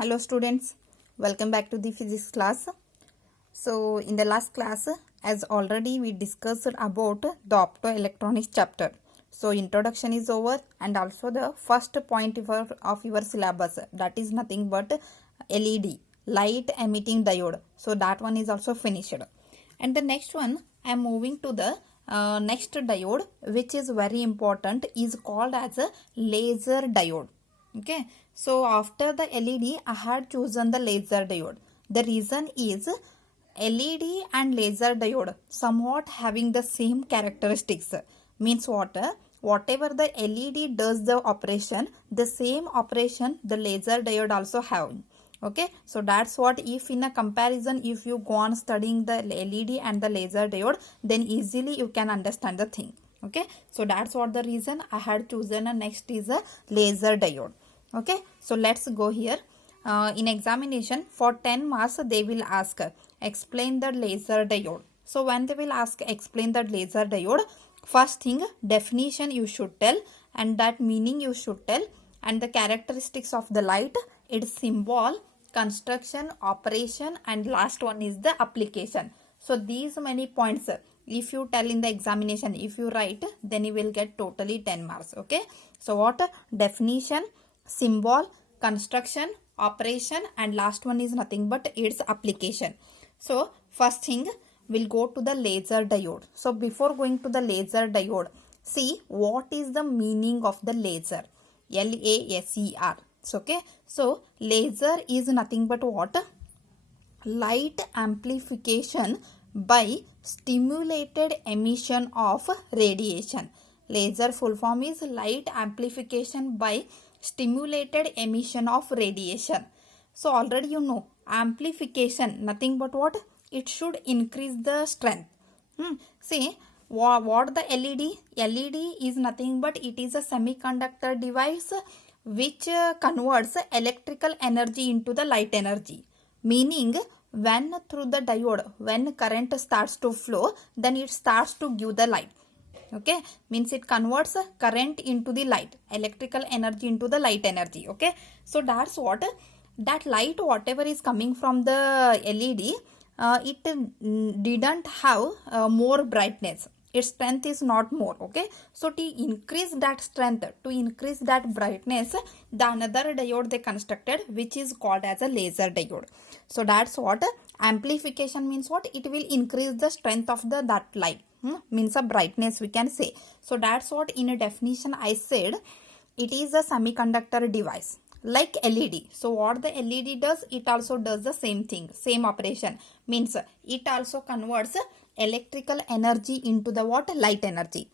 Hello students, welcome back to the physics class. So in the last class, as already we discussed about the optoelectronics chapter. So introduction is over and also the first point of your syllabus, that is nothing but LED, light emitting diode. So that one is also finished. And the next one I am moving to the next diode, which is very important, is called as a laser diode. Okay, so after the LED I had chosen the laser diode. The reason is LED and laser diode somewhat having the same characteristics. Means what? Whatever the LED does the operation, the same operation the laser diode also have. Okay, so that's what, if in a comparison, if you go on studying the LED and the laser diode, then easily you can understand the thing. Okay, so that's what the reason I had chosen. Next is a laser diode. Okay, so let's go here. In examination for 10 marks they will ask explain the laser diode. So when they will ask explain the laser diode, first thing definition you should tell, and that meaning you should tell, and the characteristics of the light, its symbol, construction, operation, and last one is the application. So these many points if you tell in the examination, if you write, then you will get totally 10 marks. Okay, so what? Definition, symbol, construction, operation, and last one is nothing but its application. So first thing we'll go to the laser diode. So before going to the laser diode, see what is the meaning of the laser. Laser. So okay, so laser is nothing but what? Light amplification by stimulated emission of radiation. Laser full form is light amplification by stimulated emission of radiation. So already you know amplification nothing but what? It should increase the strength. See what the LED? LED is nothing but it is a semiconductor device which converts electrical energy into the light energy. Meaning when through the diode, when current starts to flow, then it starts to give the light. Okay, means it converts current into the light, electrical energy into the light energy. Okay, so that's what, that light whatever is coming from the LED, it didn't have more brightness, its strength is not more. Okay, so to increase that strength, to increase that brightness, the another diode they constructed which is called as a laser diode. So that's what amplification means. What? It will increase the strength of the that light, means a brightness we can say. So that's what in a definition I said it is a semiconductor device like LED. So what the LED does, it also does the same thing, same operation, means it also converts electrical energy into the what? Light energy.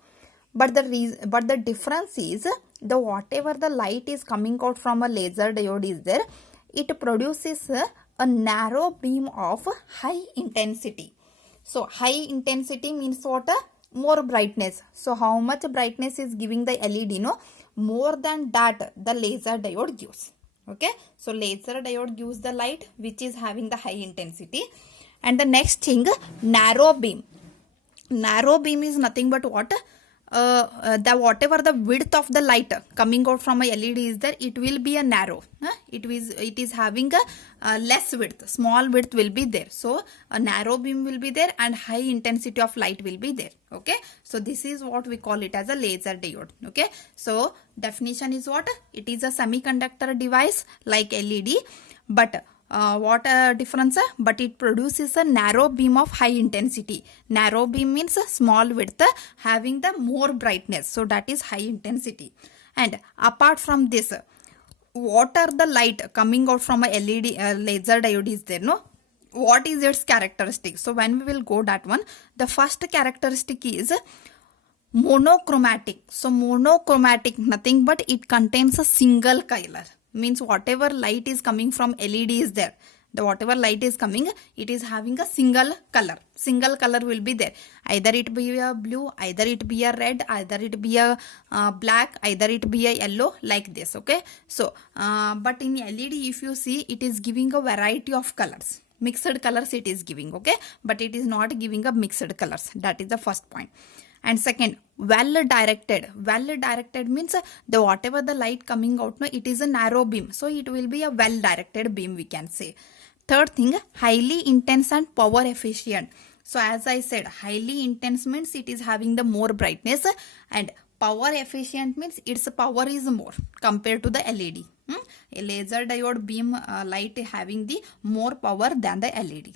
But the difference is the whatever the light is coming out from a laser diode is there, it produces a narrow beam of high intensity. So high intensity means what? More brightness. So how much brightness is giving the LED? No, more than that the laser diode gives. Okay, so laser diode gives the light which is having the high intensity. And the next thing, narrow beam. Narrow beam is nothing but what? The whatever the width of the light coming out from a LED is there, it will be a narrow. It is having a less width, small width will be there. So a narrow beam will be there and high intensity of light will be there. Okay, so this is what we call it as a laser diode. Okay, so definition is what? It is a semiconductor device like LED, but what a difference? But it produces a narrow beam of high intensity. Narrow beam means a small width having the more brightness, so that is high intensity. And apart from this, what are the light coming out from a LED laser diode is there? No, what is its characteristic? So when we will go that one, the first characteristic is monochromatic. So monochromatic nothing but it contains a single color. Means whatever light is coming from LED is there, the whatever light is coming, it is having a single color. Single color will be there, either it be a blue, either it be a red, either it be a black, either it be a yellow, like this. Okay, so but in LED if you see, it is giving a variety of colors, mixed colors it is giving. Okay, but it is not giving a mixed colors. That is the first point. And second, well directed means the whatever the light coming out, no, it is a narrow beam, so it will be a well directed beam, we can say. Third thing, highly intense and power efficient. So as I said, highly intense means it is having the more brightness, and power efficient means its power is more compared to the LED. A laser diode beam light having the more power than the LED.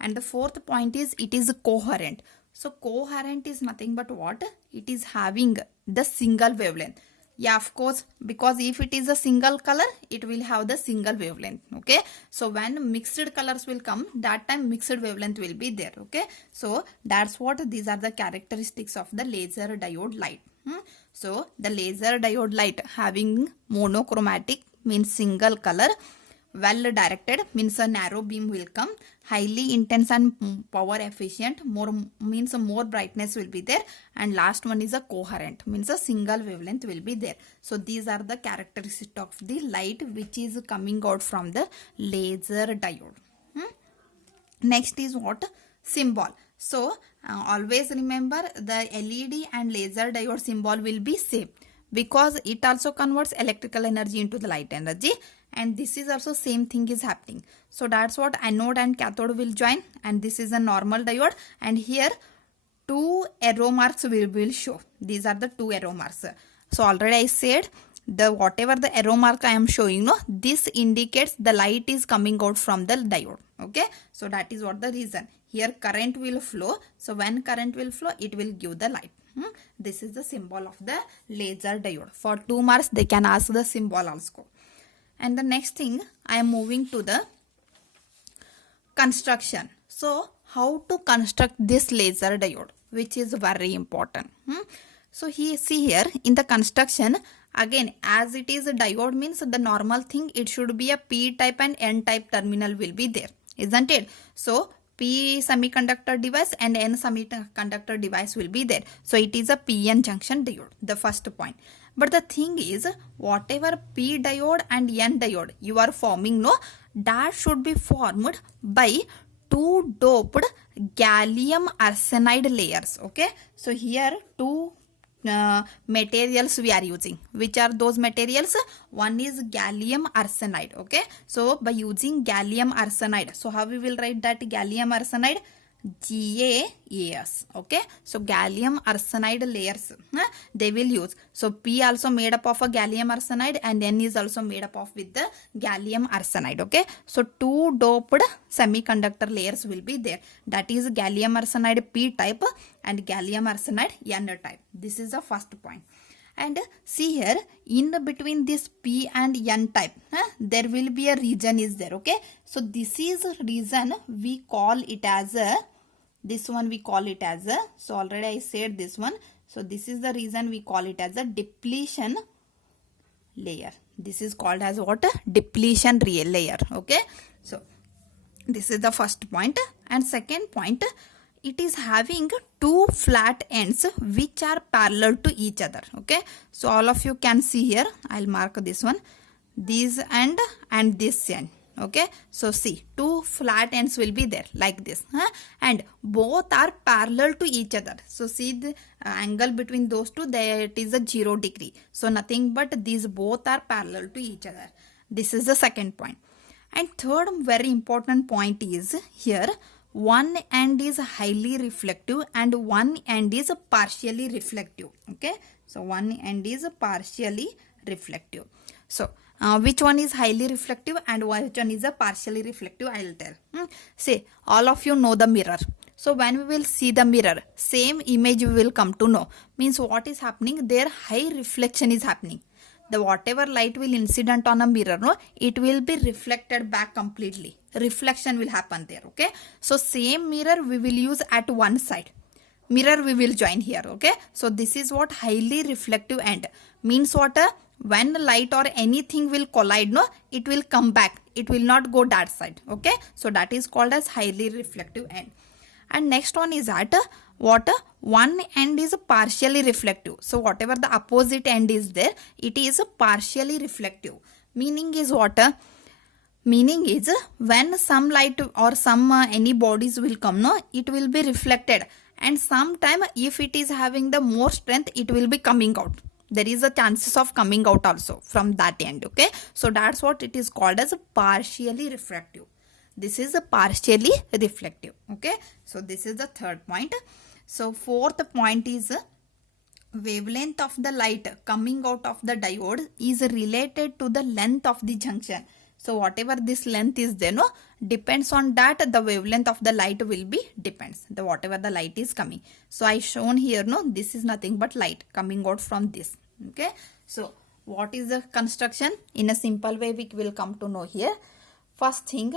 And the fourth point is it is coherent. So coherent is nothing but what? It is having the single wavelength. Yeah, of course, because if it is a single color, it will have the single wavelength. Okay, so when mixed colors will come, that time mixed wavelength will be there. Okay, so that's what these are the characteristics of the laser diode light. So the laser diode light having monochromatic means single color, well directed means a narrow beam will come, highly intense and power efficient, more means more brightness will be there, and last one is a coherent means a single wavelength will be there. So these are the characteristics of the light which is coming out from the laser diode. Next is what? Symbol. So always remember the LED and laser diode symbol will be same, because it also converts electrical energy into the light energy, and this is also same thing is happening. So that's what anode and cathode will join, and this is a normal diode, and here two arrow marks will show. These are the two arrow marks. So already I said the whatever the arrow mark I am showing, no, this indicates the light is coming out from the diode. Okay, so that is what the reason. Here current will flow, so when current will flow, it will give the light. This is the symbol of the laser diode. For 2 marks they can ask the symbol also. And the next thing, I am moving to the construction. So how to construct this laser diode, which is very important. So see here in the construction, again as it is a diode means the normal thing, it should be a P type and N type terminal will be there, isn't it? So P semiconductor device and N semiconductor device will be there. So it is a PN junction diode, the first point. But the thing is, whatever P diode and N diode you are forming, no, that should be formed by two doped gallium arsenide layers. Okay, so here two materials we are using. Which are those materials? One is gallium arsenide. Okay, so by using gallium arsenide, so how we will write that gallium arsenide? GaAs. Okay, so gallium arsenide layers they will use. So P also made up of a gallium arsenide, and N is also made up of with the gallium arsenide. Okay, so two doped semiconductor layers will be there. That is gallium arsenide P type and gallium arsenide N type. This is the first point. And see here, in between this P and N type, there will be a region is there. Okay, so this is region we call it as a, this one we call it as a, so already I said this one. So this is the reason we call it as a depletion layer. This is called as what? Depletion layer. Okay, so this is the first point. And second point, it is having two flat ends which are parallel to each other. Okay, so all of you can see here, I'll mark this one, this end and this end. Okay, so see, two flat ends will be there like this, and both are parallel to each other. So see the angle between those two, there it is a 0 degree. So nothing but these both are parallel to each other. This is the second point. And third very important point is here, one end is highly reflective and one end is partially reflective. Okay, so one end is partially reflective. So which one is highly reflective and which one is a partially reflective, I will tell. Say all of you know the mirror. So when we will see the mirror, same image we will come to know. Means what is happening there? High reflection is happening. The whatever light will incident on a mirror, no, it will be reflected back completely. Reflection will happen there. Okay, so same mirror we will use at one side. Mirror we will join here. Okay, so this is what highly reflective end means. What? When light or anything will collide, no, it will come back. It will not go that side. Okay, so that is called as highly reflective end. And next one is at what? One end is partially reflective. So whatever the opposite end is there, it is partially reflective. Meaning is what? Meaning is when some light or some any bodies will come, no, it will be reflected, and sometime if it is having the more strength, it will be coming out. There is a chances of coming out also from that end. Okay, so that's what it is called as partially refractive. This is a partially reflective. Okay, so this is the third point. So fourth point is wavelength of the light coming out of the diode is related to the length of the junction. So whatever this length is there, no, depends on that the wavelength of the light will be depends the whatever the light is coming. So I shown here, no, this is nothing but light coming out from this. Okay, so what is the construction? In a simple way we will come to know here. First thing,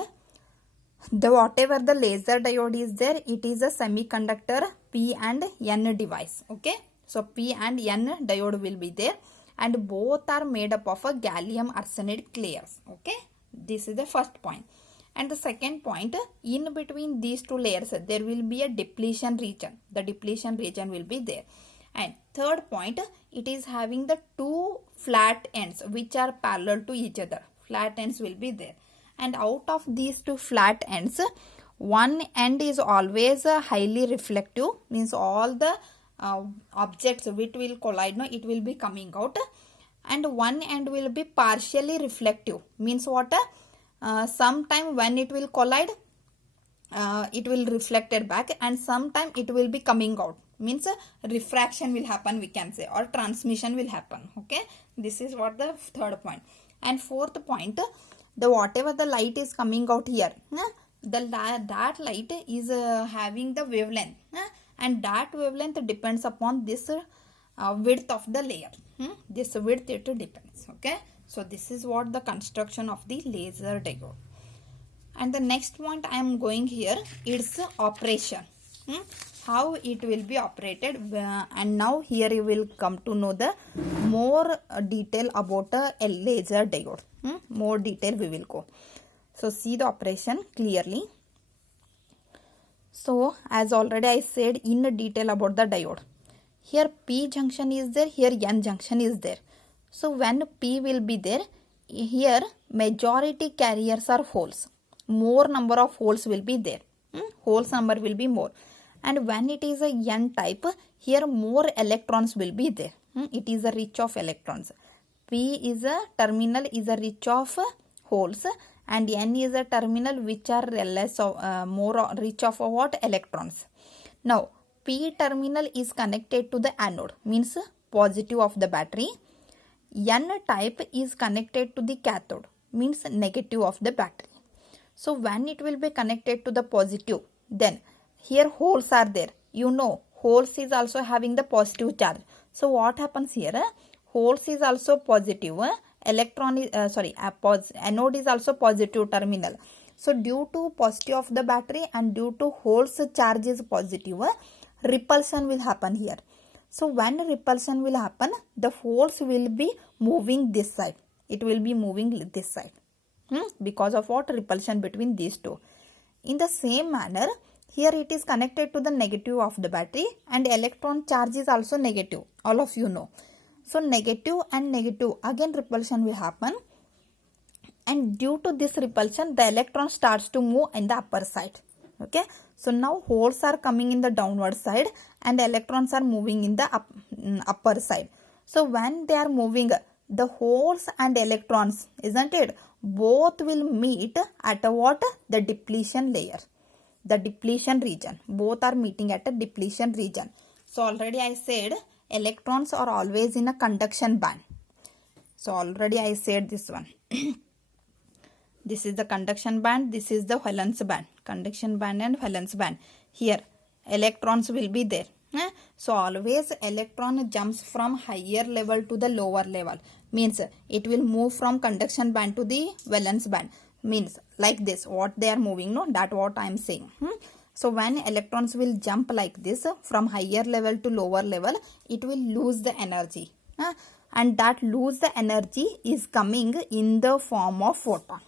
the whatever the laser diode is there, it is a semiconductor P and N device. Okay, so P and N diode will be there, and both are made up of a gallium arsenide layers. Okay, this is the first point. And the second point, in between these two layers there will be a depletion region. The depletion region will be there. And third point, it is having the two flat ends which are parallel to each other. Flat ends will be there, and out of these two flat ends, one end is always highly reflective, means all the objects which will collide, no, it will be coming out, and one end will be partially reflective, means what, sometime when it will collide, it will reflected back, and sometime it will be coming out, means refraction will happen, we can say, or transmission will happen. Okay, this is what the third point. And fourth point, the whatever the light is coming out here, that light is having the wavelength, and that wavelength depends upon this width of the layer. This width, it depends. Okay, so this is what the construction of the laser diode. And the next point I am going here, it's operation. How it will be operated, and now here you will come to know the more detail about a laser diode. More detail we will go. So see the operation clearly. So as already I said in detail about the diode, here P junction is there, here N junction is there. So when P will be there, here majority carriers are holes. More number of holes will be there. Holes number will be more. And when it is a N type, here more electrons will be there. It is a rich of electrons. P is a terminal is a rich of holes, and N is a terminal which are less of more rich of what, electrons. Now P terminal is connected to the anode, means positive of the battery. N type is connected to the cathode, means negative of the battery. So when it will be connected to the positive, then here holes are there. You know, holes is also having the positive charge. So what happens here? Holes is also positive. Electron is anode is also positive terminal. So due to positive of the battery and due to holes charge is positive, repulsion will happen here. So when repulsion will happen, the holes will be moving this side. It will be moving this side. Because of what? Repulsion between these two. In the same manner, here it is connected to the negative of the battery, and electron charge is also negative. All of you know. So negative and negative, again repulsion will happen, and due to this repulsion, the electron starts to move in the upper side. Okay, so now holes are coming in the downward side and electrons are moving in the upper side. So when they are moving, the holes and electrons, isn't it, both will meet at a what? The depletion layer, the depletion region. Both are meeting at a depletion region. So already I said electrons are always in a conduction band. So already I said this one. This is the conduction band, this is the valence band. Conduction band and valence band. Here electrons will be there. So always electron jumps from higher level to the lower level. Means it will move from conduction band to the valence band. Means like this, what they are moving, no, that what I am saying. So when electrons will jump like this from higher level to lower level, it will lose the energy. And that lose the energy is coming in the form of photon.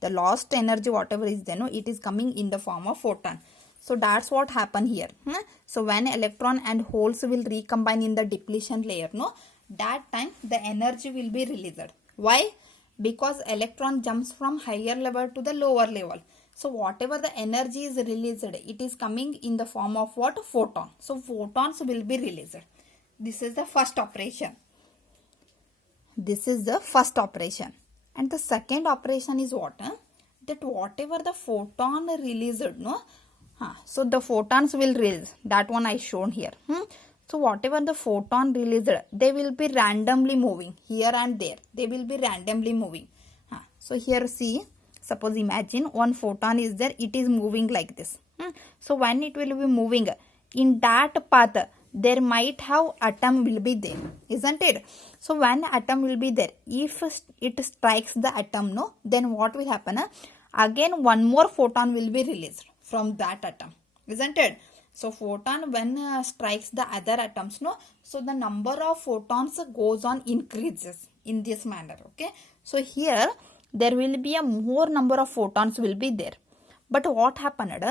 The lost energy, whatever is there, no, it is coming in the form of photon. So that's what happened here. So when electron and holes will recombine in the depletion layer, no, that time the energy will be released. Why? Because electron jumps from higher level to the lower level. So whatever the energy is released, it is coming in the form of what? Photon. So photons will be released. This is the first operation. This is the first operation. And the second operation is what? That whatever the photon released, no? So the photons will release. That one I shown here. So whatever the photon released, they will be randomly moving here and there. They will be randomly moving. So here see, suppose imagine one photon is there. It is moving like this. So when it will be moving, in that path, there might have atom will be there, isn't it? So when atom will be there, if it strikes the atom, no, then what will happen? Again one more photon will be released from that atom, isn't it? So photon when strikes the other atoms, no, so the number of photons goes on increases in this manner. Okay, so here there will be a more number of photons will be there. But what happened?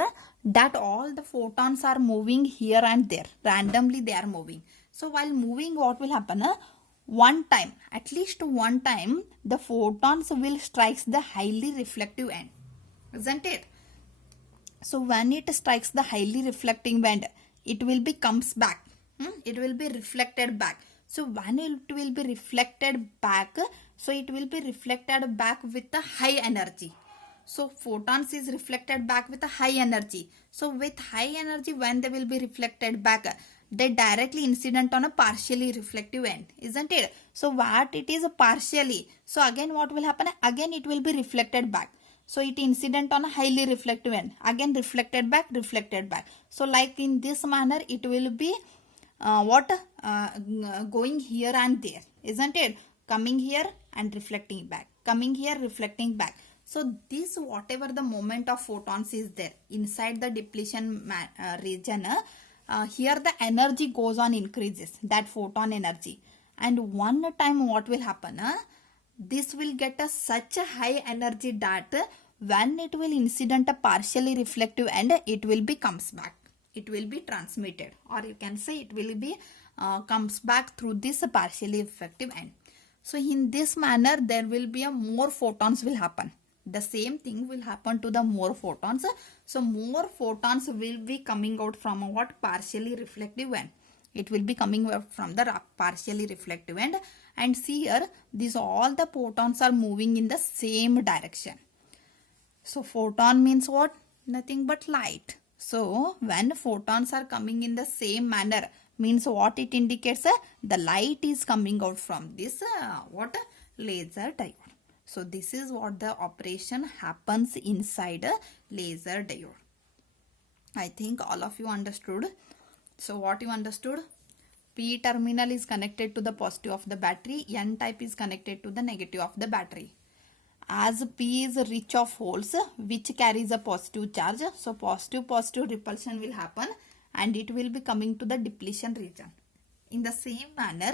That all the photons are moving here and there. Randomly they are moving. So while moving, what will happen? One time, at least one time, the photons will strike the highly reflective end. Isn't it? So when it strikes the highly reflecting end, it will be comes back. It will be reflected back. So when it will be reflected back, so it will be reflected back with a high energy. So photons is reflected back with a high energy. So with high energy, when they will be reflected back, they directly incident on a partially reflective end, isn't it? So what it is partially. So again what will happen? Again it will be reflected back. So it incident on a highly reflective end. Again reflected back, reflected back. So like in this manner, it will be going here and there, isn't it? Coming here and reflecting back. Coming here, reflecting back. So this whatever the moment of photons is there inside the depletion region, here the energy goes on increases, that photon energy. And one time what will happen? This will get such a high energy that when it will incident a partially reflective end, it will be comes back. It will be transmitted, or you can say it will be comes back through this partially reflective end. So in this manner, there will be a more photons will happen. The same thing will happen to the more photons. So more photons will be coming out from a what? Partially reflective end. It will be coming out from the partially reflective end. And see here, these all the photons are moving in the same direction. So photon means what? Nothing but light. So when photons are coming in the same manner, means what it indicates? The light is coming out from this what? Laser diode. So this is what the operation happens inside a laser diode. I think all of you understood. So what you understood? P terminal is connected to the positive of the battery. N type is connected to the negative of the battery. As P is rich of holes which carries a positive charge, so positive repulsion will happen and it will be coming to the depletion region. In the same manner,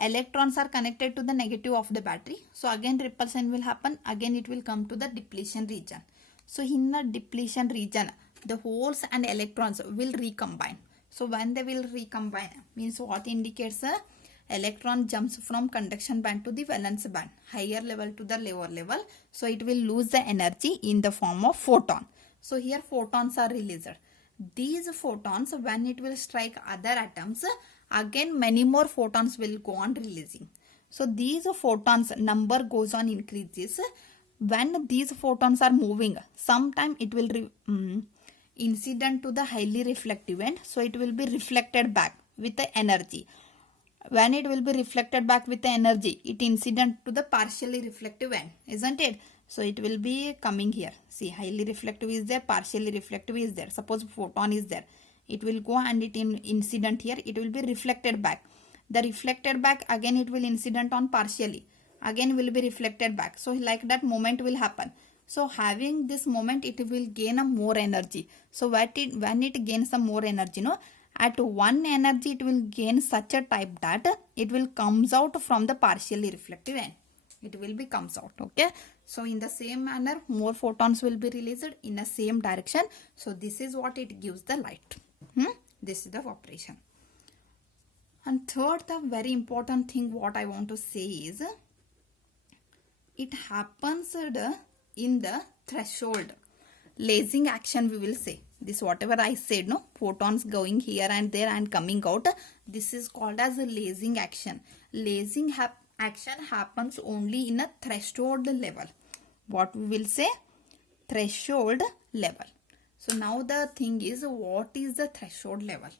electrons are connected to the negative of the battery. So again repulsion will happen. Again it will come to the depletion region. So in the depletion region, the holes and electrons will recombine. So when they will recombine, means what indicates electron jumps from conduction band to the valence band, higher level to the lower level. So it will lose the energy in the form of photon. So here photons are released. These photons, when it will strike other atoms, again many more photons will go on releasing. So these photons number goes on increases. When these photons are moving, sometime it will incident to the highly reflective end. So it will be reflected back with the energy. When it will be reflected back with the energy, it incident to the partially reflective end, isn't it? So it will be coming here. See, highly reflective is there, partially reflective is there. Suppose photon is there. It will go and it incident here. It will be reflected back. The reflected back, again it will incident on partially. Again will be reflected back. So like that moment will happen. So having this moment, it will gain a more energy. So when it gains some more energy, no, at one energy it will gain such a type that it will comes out from the partially reflective end. It will be comes out. Okay. So in the same manner, more photons will be released in the same direction. So this is what it gives the light. This is the operation. And third, the very important thing what I want to say is, it happens in the threshold. lasing action we will say. This whatever I said, no, photons going here and there and coming out, this is called as a lasing action. Lasing action happens only in a threshold level. What we will say? Threshold level. So now the thing is, what is the threshold level?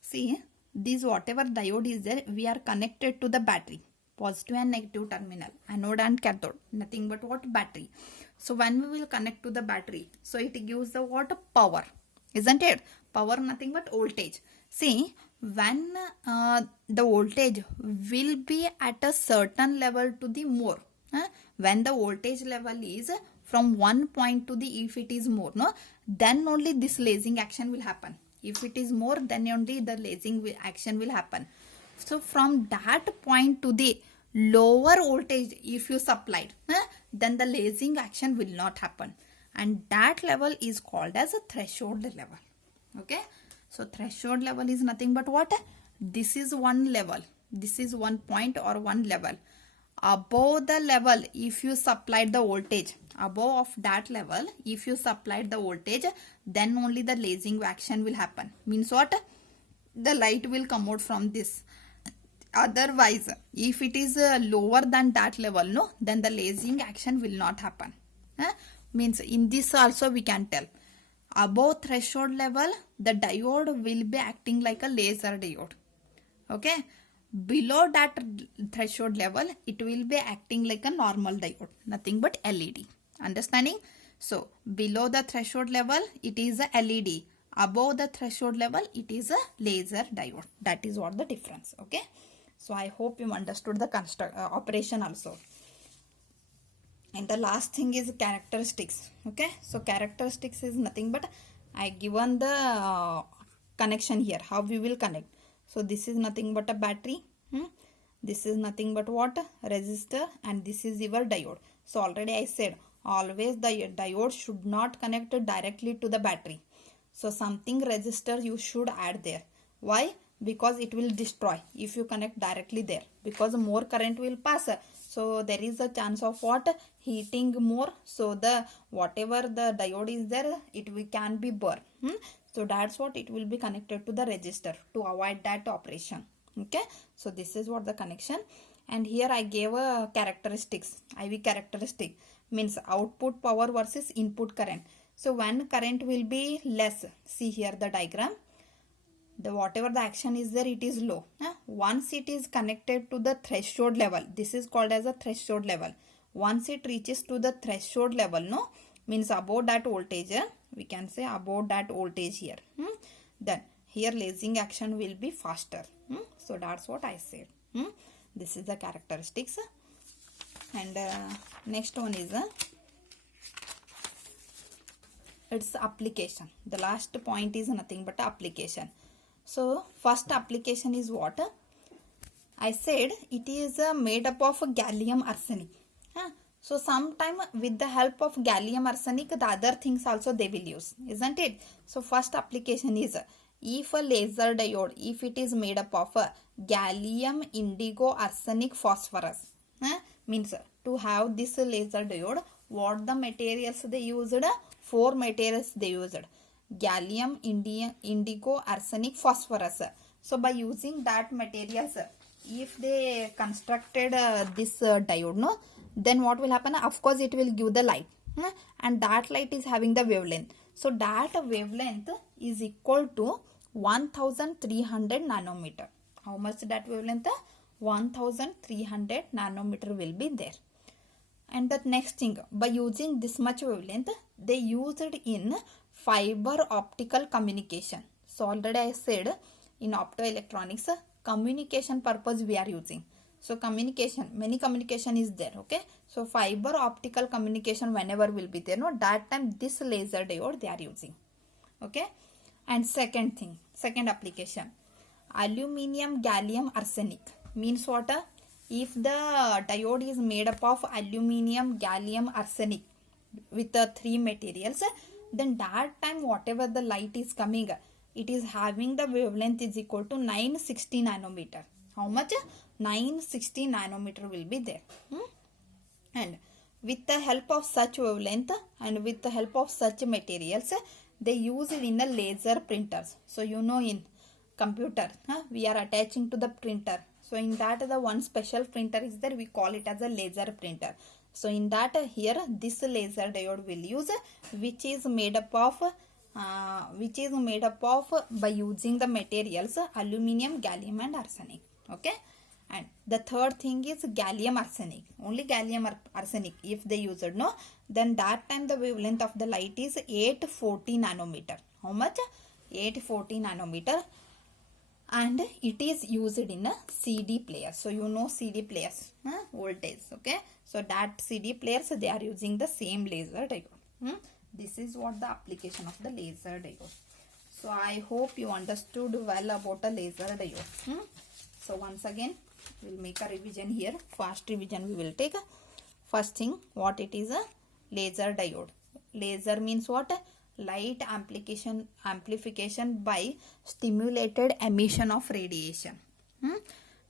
See, this whatever diode is there, we are connected to the battery, positive and negative terminal, anode and cathode, nothing but what? Battery. So when we will connect to the battery, so it gives the what? Power, isn't it? Power, nothing but voltage. See, when the voltage will be at a certain level to the more, when the voltage level is from one point to the, if it is more, no, then only this lasing action will happen. If it is more, then only the lasing action will happen. So from that point to the lower voltage, if you supplied, then the lasing action will not happen, and that level is called as a threshold level. Okay, so threshold level is nothing but what? This is one level, this is one point or one level. Above the level, if you supplied the voltage, above of that level, if you supplied the voltage, then only the lasing action will happen. Means what? The light will come out from this. Otherwise, if it is lower than that level, no, then the lasing action will not happen. Means in this also we can tell. Above threshold level, the diode will be acting like a laser diode. Okay. Below that threshold level, it will be acting like a normal diode, nothing but LED. Understanding? So below the threshold level, it is a LED. Above the threshold level, it is a laser diode. That is what the difference. Okay. So I hope you understood the operation also. And the last thing is characteristics. Okay. So characteristics is nothing but I given the connection here, how we will connect. So this is nothing but a battery. This is nothing but what? Resistor, and this is your diode. So already I said, always the diode should not connect directly to the battery. So something resistor you should add there. Why? Because it will destroy if you connect directly there, because more current will pass. So there is a chance of what? Heating more. So the whatever the diode is there, it can be burned. So that's what it will be connected to the resistor to avoid that operation. Okay. So this is what the connection. And here I gave a characteristics. IV characteristic means output power versus input current. So when current will be less, see here the diagram. The whatever the action is there, it is low. Once it is connected to the threshold level, this is called as a threshold level. Once it reaches to the threshold level, no, means above that voltage, we can say above that voltage here. Then here lasing action will be faster. So that's what I said. This is the characteristics. And next one is its application. The last point is nothing but application. So first application is what? I said it is made up of gallium arsenic. So sometime with the help of gallium arsenic, the other things also they will use, isn't it? So first application is, if a laser diode, if it is made up of gallium, indigo, arsenic, phosphorus, means to have this laser diode, what the materials they used? 4 materials they used: gallium, indigo, arsenic, phosphorus. So by using that materials, if they constructed this diode, no, then what will happen? Of course it will give the light, and that light is having the wavelength. So that wavelength is equal to 1300 nanometer. How much that wavelength? 1300 nanometer will be there. And the next thing, by using this much wavelength, they used it in fiber optical communication. So already I said, in optoelectronics, communication purpose we are using. So communication, many communication is there. Okay. So fiber optical communication whenever will be there, no, that time this laser diode they are using. Okay. And second thing, second application, aluminium, gallium, arsenic means what? If the diode is made up of aluminium, gallium, arsenic with the 3 materials, then that time whatever the light is coming, it is having the wavelength is equal to 960 nanometer. How much? 960 nanometer will be there. And With the help of such wavelength and with the help of such materials, they use it in the laser printers. So you know, in computer, we are attaching to the printer. So in that, the one special printer is there, we call it as a laser printer. So in that, here this laser diode will use, which is made up of by using the materials aluminum, gallium and arsenic. Okay. And the third thing is gallium arsenic. Only gallium arsenic if they use it, no, then that time the wavelength of the light is 840 nanometer. How much? 840 nanometer. And it is used in a CD player. So you know CD players, voltage. Okay. So that CD players, they are using the same laser diode. This is what the application of the laser diode. So I hope you understood well about the laser diode. So once again, we'll make a revision here. Fast revision we will take. First thing, what it is, a laser diode. Laser means what? Light amplification by stimulated emission of radiation.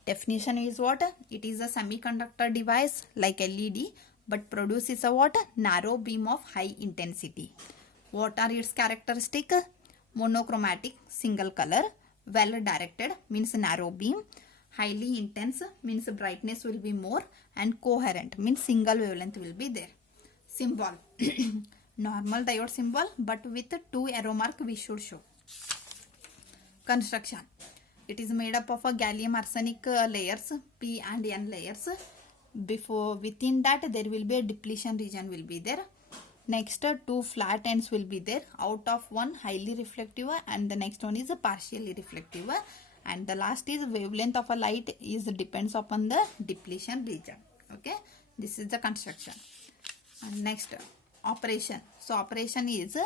Definition is what? It is a semiconductor device like LED, but produces a what? Narrow beam of high intensity. What are its characteristics? Monochromatic, single color. Well directed means narrow beam. Highly intense means brightness will be more, and coherent means single wavelength will be there. Symbol. Normal diode symbol, but with 2 arrow mark we should show. Construction. It is made up of a gallium arsenic layers, P and N layers. Within that there will be a depletion region will be there. Next 2 flat ends will be there. Out of one highly reflective and the next one is a partially reflective. And the last is wavelength of a light is depends upon the depletion region. Okay, this is the construction. And next, operation. So operation is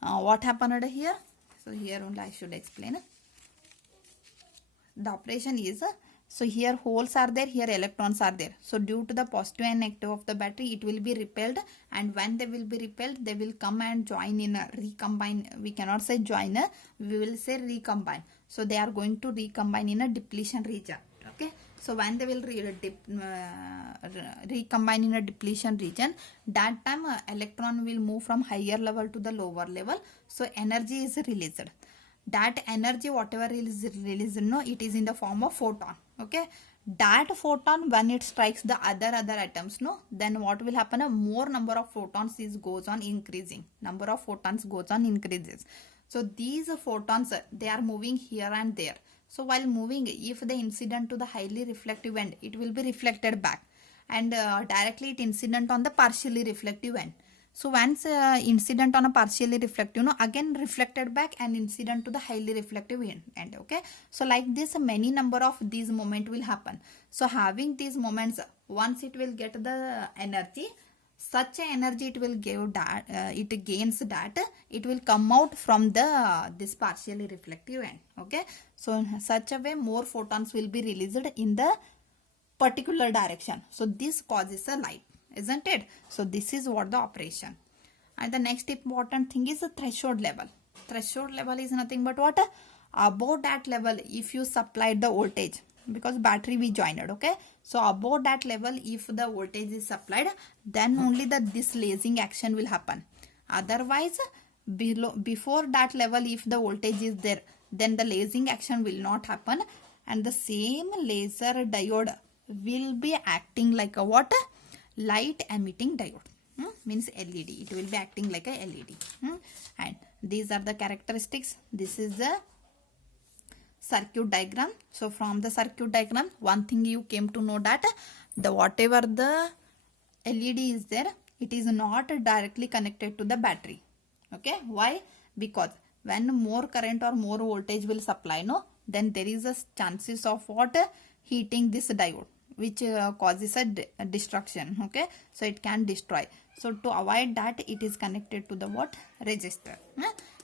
what happened here. So here only I should explain. The operation is, so here holes are there, here electrons are there. So due to the positive and negative of the battery, it will be repelled, and when they will be repelled, they will come and join in a recombine. We cannot say join, we will say recombine. So they are going to recombine in a depletion region. Okay. So when they will recombine in a depletion region, that time electron will move from higher level to the lower level. So energy is released. That energy, whatever is released, no, it is in the form of photon. Okay. That photon, when it strikes the other atoms, no, then what will happen? A more number of photons goes on increasing. Number of photons goes on increases. So these photons, they are moving here and there. So while moving, if they incident to the highly reflective end, it will be reflected back, and directly it incident on the partially reflective end. So once incident on a partially reflective, no, again reflected back and incident to the highly reflective end. Okay. So like this, many number of these moments will happen. So having these moments, once it will get the energy, such energy it will give that it gains that it will come out from the this partially reflective end. Okay. So in such a way, more photons will be released in the particular direction. So this causes a light, isn't it? So this is what the operation. And the next important thing is the threshold level. Threshold level is nothing but what? Above that level, if you supplied the voltage, because battery we joined. Okay. So above that level, if the voltage is supplied, then only this lasing action will happen. Otherwise, before that level, if the voltage is there, then the lasing action will not happen, and the same laser diode will be acting like a what? Light emitting diode. Means LED. It will be acting like a LED. And these are the characteristics. This is the circuit diagram. So from the circuit diagram, one thing you came to know that the whatever the LED is there, it is not directly connected to the battery. Okay. Why? Because when more current or more voltage will supply, no, then there is a chances of what? Heating this diode, which causes a destruction. Okay. So it can destroy. So to avoid that, it is connected to the what? Resistor.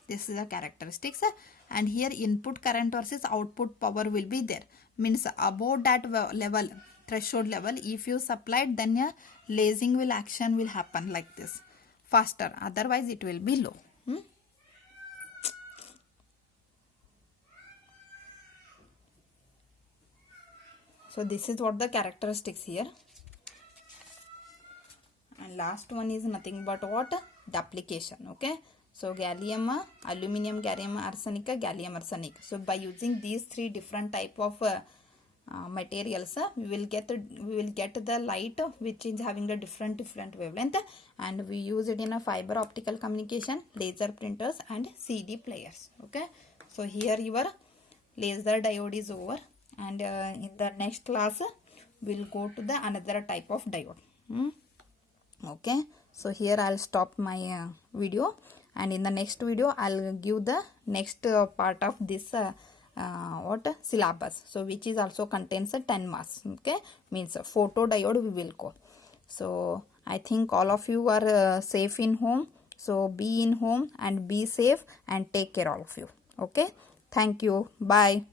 This is the characteristics. And here input current versus output power will be there. Means above that level, threshold level, if you supplied, then a lasing action will happen like this faster. Otherwise it will be low. So this is what the characteristics here. And and last one is nothing but what? The application. Okay, so gallium, aluminum, gallium arsenic, gallium arsenic. So by using these three different type of materials, we will get the light which is having a different wavelength, and we use it in a fiber optical communication, laser printers, and CD players. Okay, so here your laser diode is over, and in the next class we'll go to the another type of diode. Okay, so here I'll stop my video, and in the next video I'll give the next part of this syllabus, so which is also contains 10 marks. Okay, means photodiode we will go. So I think all of you are safe in home, so be in home and be safe and take care all of you. Okay, thank you, bye.